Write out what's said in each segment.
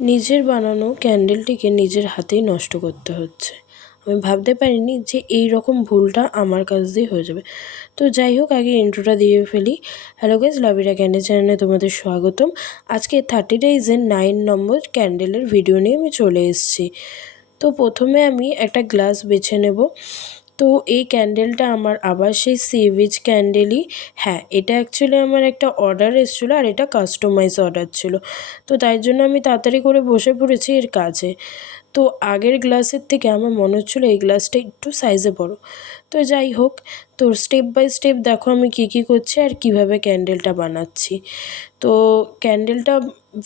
নিজের বানানো ক্যান্ডেলটিকে নিজের হাতেই নষ্ট করতে হচ্ছে। আমি ভাবতে পারিনি যে এই রকম ভুলটা আমার কাছ দিয়ে হয়ে যাবে। তো যাই হোক, আগে ইন্ট্রোটা দিয়ে ফেলি। হ্যালো গাইস, লাভিরা ক্যান্ডেল চ্যানেলে তোমাদের স্বাগতম। আজকে 30 ডেইজের 9 নম্বর ক্যান্ডেলের ভিডিও নিয়ে আমি চলে এসেছি। তো প্রথমে আমি একটা গ্লাস বেছে নেব। তো এই ক্যান্ডেলটা আমার আবার সেই সি বিচ ক্যান্ডেলই। হ্যাঁ, এটা অ্যাকচুয়ালি আমার একটা অর্ডার এসেছিলো, আর এটা কাস্টমাইজ অর্ডার ছিল। তো তাই জন্য আমি তাড়াতাড়ি করে বসে পড়েছি এর কাজে। তো আগের গ্লাসের থেকে আমার মনে হচ্ছিলো এই গ্লাসটা একটু সাইজে বড়। তো যাই হোক, তো স্টেপ বাই স্টেপ দেখো আমি কী করছি আর কিভাবে ক্যান্ডেলটা বানাচ্ছি। তো ক্যান্ডেলটা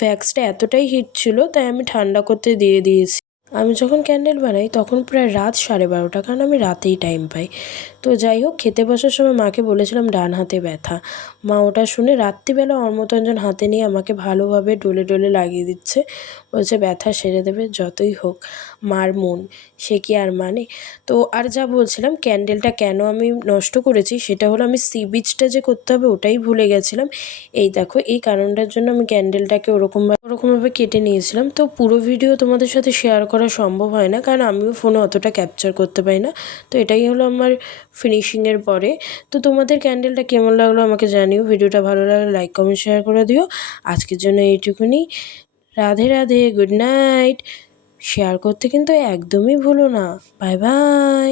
ভ্যাক্সটা এতটাই হিট ছিল, তাই আমি ঠান্ডা করতে দিয়ে দিয়েছি। আমি যখন ক্যান্ডেল বানাই তখন প্রায় রাত 12:30, কারণ আমি রাতেই টাইম পাই। তো যাই হোক, খেতে বসার সময় মাকে বলেছিলাম ডান হাতে ব্যথা। মা ওটা শুনে রাত্রিবেলা অমৃতাঞ্জন হাতে নিয়ে আমাকে ভালোভাবে ডলে ডলে লাগিয়ে দিচ্ছে, বলছে ব্যথা সেরে দেবে। যতই হোক, মার মন, সে কি আর মানে। তো আর যা বলছিলাম, ক্যান্ডেলটা কেন আমি নষ্ট করেছি সেটা হলো, আমি সি বিচটা যে করতে হবে ওটাই ভুলে গেছিলাম। এই দেখো, এই কারণটার জন্য আমি ক্যান্ডেলটাকে ওরকমভাবে কেটে নিয়েছিলাম। তো পুরো ভিডিও তোমাদের সাথে শেয়ার করা সম্ভব হয় না, কারণ আমিও ফোনে অতটা ক্যাপচার করতে পারি না। তো এটাই হলো আমার ফিনিশিংয়ের পরে। তো তোমাদের ক্যান্ডেলটা কেমন লাগলো আমাকে জানিও। ভিডিওটা ভালো লাগলে লাইক কমেন্ট শেয়ার করে দিও। আজকের জন্য এইটুকুনি। Radhe Radhe, good night. Share করতে কিন্তু একদমই ভুলো না। Bye bye.